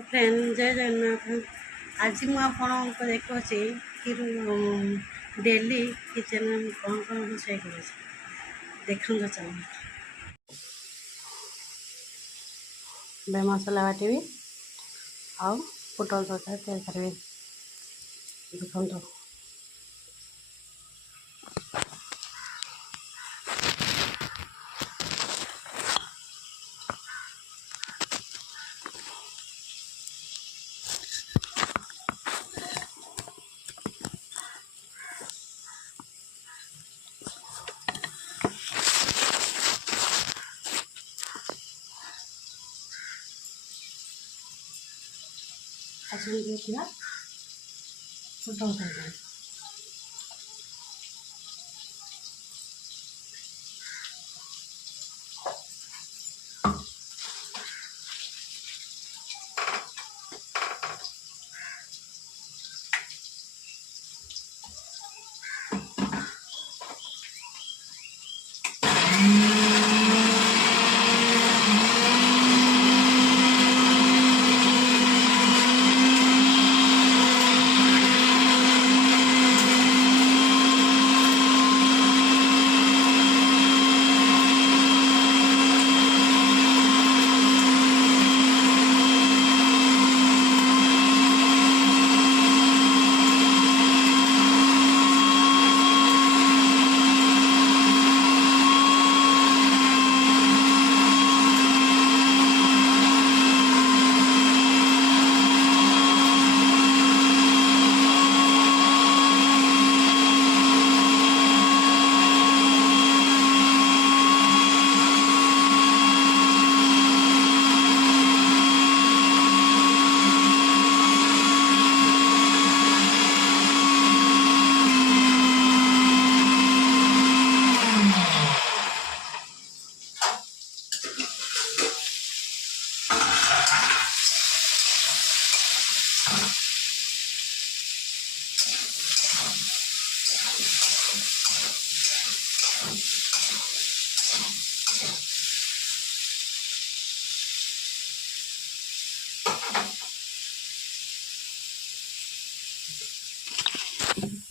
Friend जय जगन्नाथ। आज मुझे आपको देखुची कि डेली किचन में कौन कौन रोषे कर देखो। चल बे मसला बाटी आउ पोटल तरकारी तैयार करी देखो। आसुन देखिए पोटल तरकारी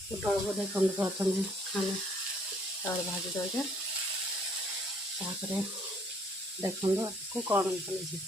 पोटल को देखो प्रथम आम चाउल भाजी दौचे देखो आपको कौन बन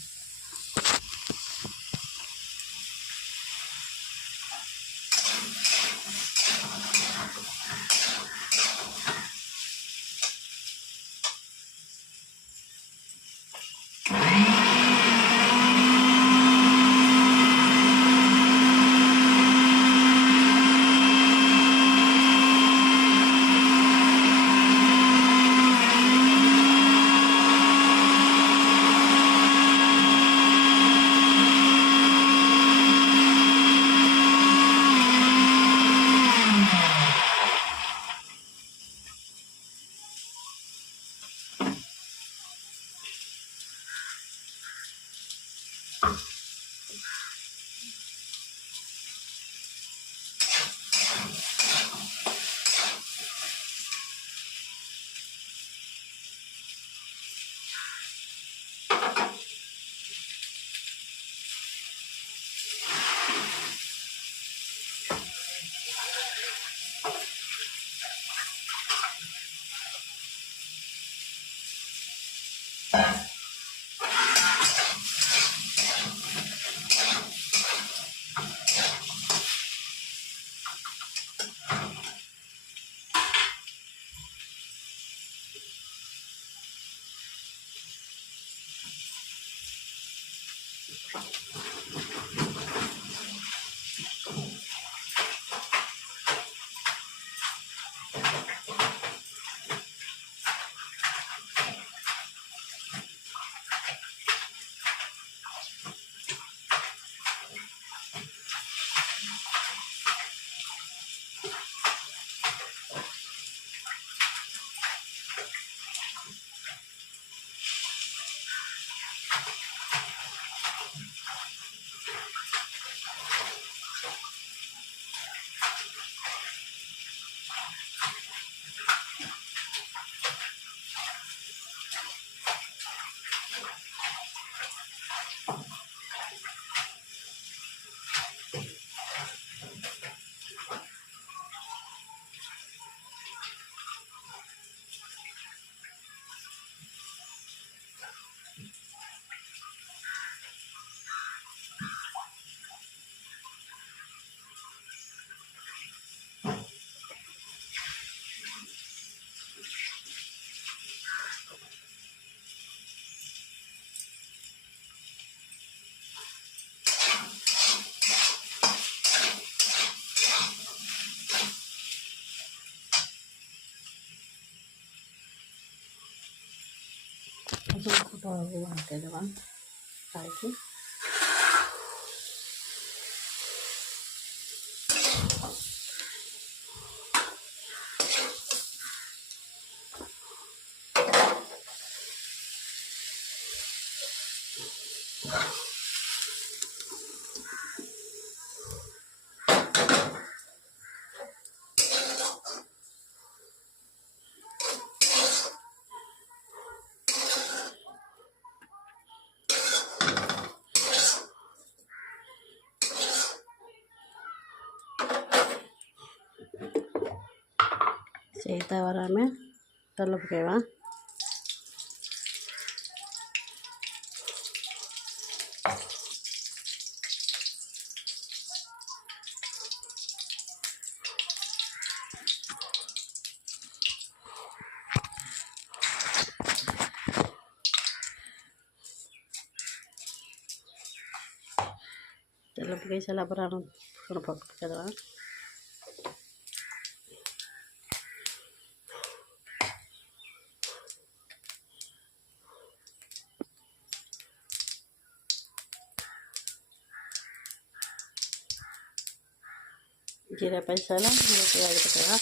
ତଳକୁ ଘାଣ୍ଟି ଦେବା ଖାଇକି। ସେଇ ତାୱାରେ ଆମେ ତେଲ ପକାଇବା। ତେଲ ପକାଇ ସାରିଲା ପରେ ଆମେ ଫୁଟଣ ପକାଇଦେବା। जीरा पाई सारा पियाज पकाଇବା।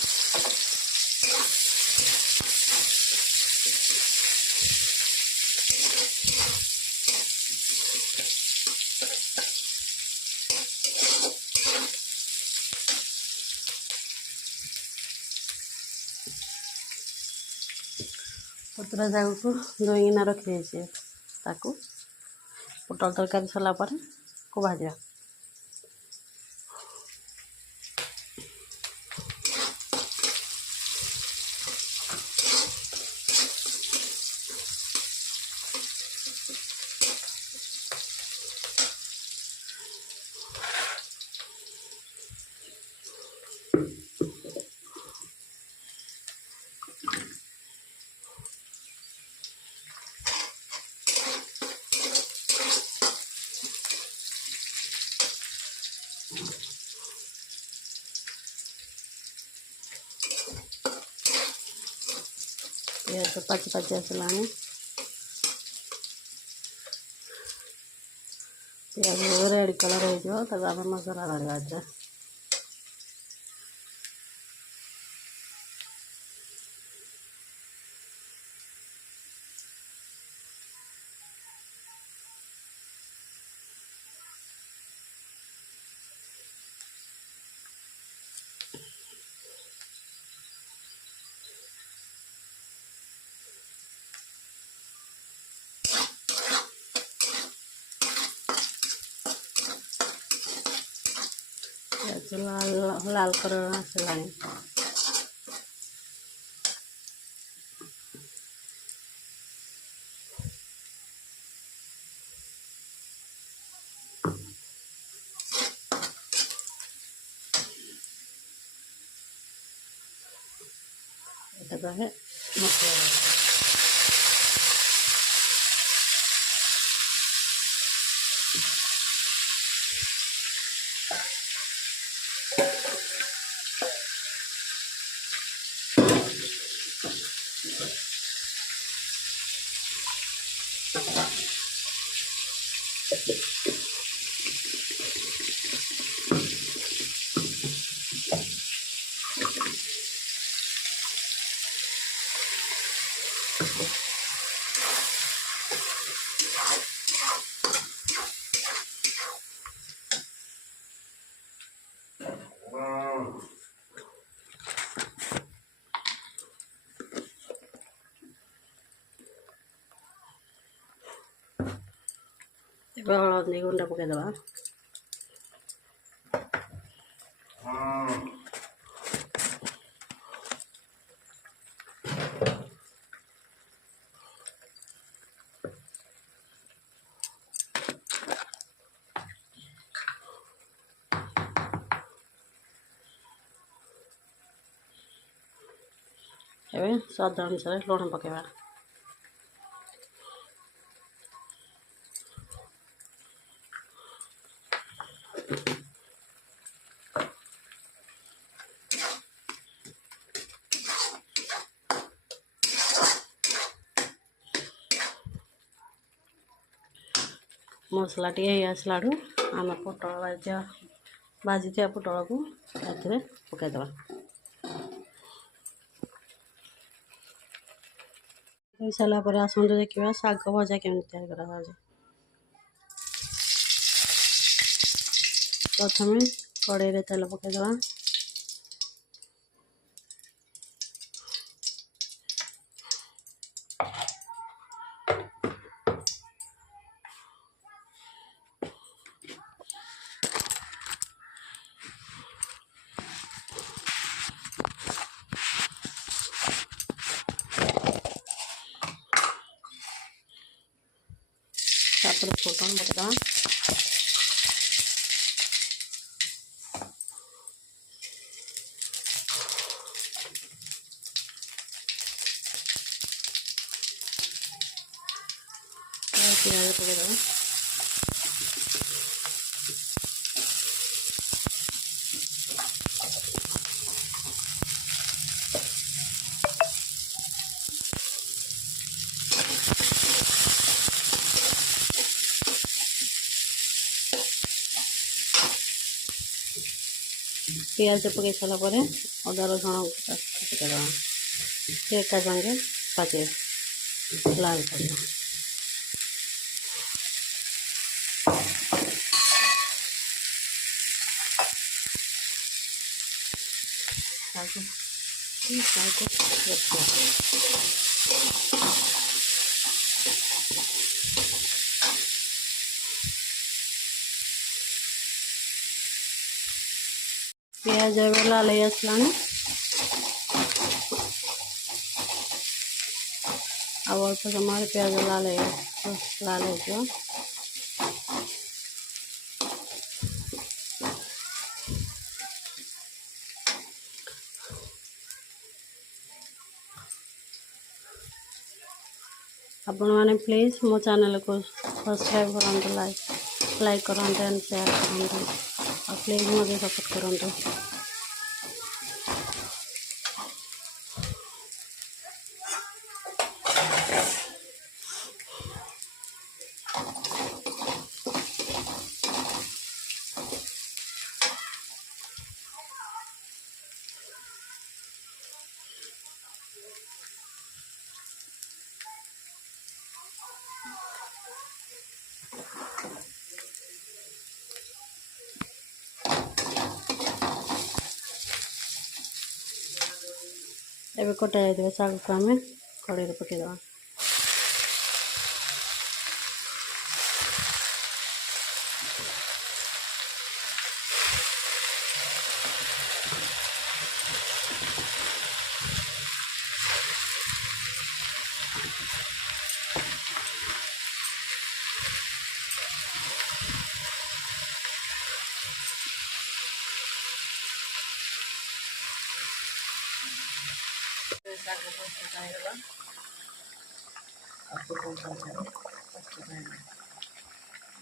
ପତଳା ଶାଗକୁ ଧୋଇକିନା ରଖିଦେଇଛି, ତାକୁ ପୋଟଳ ତରକାରୀ ସରିଲା ପରେ କୁ ଭାଜିବା। ପିଆଜ ପାଚି ପାଚି ଆସିଲାଣି। ପିଆଜ ରେଡ୍ କଲର୍ ହେଇଯିବ, ତାକୁ ଆମେ ମସଲା ଢାଳିବା ଏଥିରେ। ପିଆଜ ଲାଲ କଲର୍ ଆସିଲାଣି। ଏଟାକୁ ଆମେ ମସଲା ଏବେ ହଳଦୀ ଗୁଣ୍ଡ ପକାଇଦେବା। ଏବେ ସ୍ୱାଦ ଅନୁସାରେ ଲୁଣ ପକାଇବା। मसला टी आसलाडू आम पोटल भाजी पोटल को पकईदे सारापर आसतु देखा शाग भजा केमी तैयार करा प्रथम कड़े तेल पकईदे फुटन पकईदे पियाज पकईदे पियाज पकई सारापर अदा रसुण पकईदे एका संगे पाचे लाल कर पियाज लाल आसला अल्प समय पियाज लाल हो आपण मैंने प्लीज मो चैनल को सब्सक्राइब करूँ लाइक करूँ एंड शेयर करूँ और प्लीज मुझे सपोर्ट करूँ। एवं कटा जाइए शाग को आम कड़े पकईदे शाग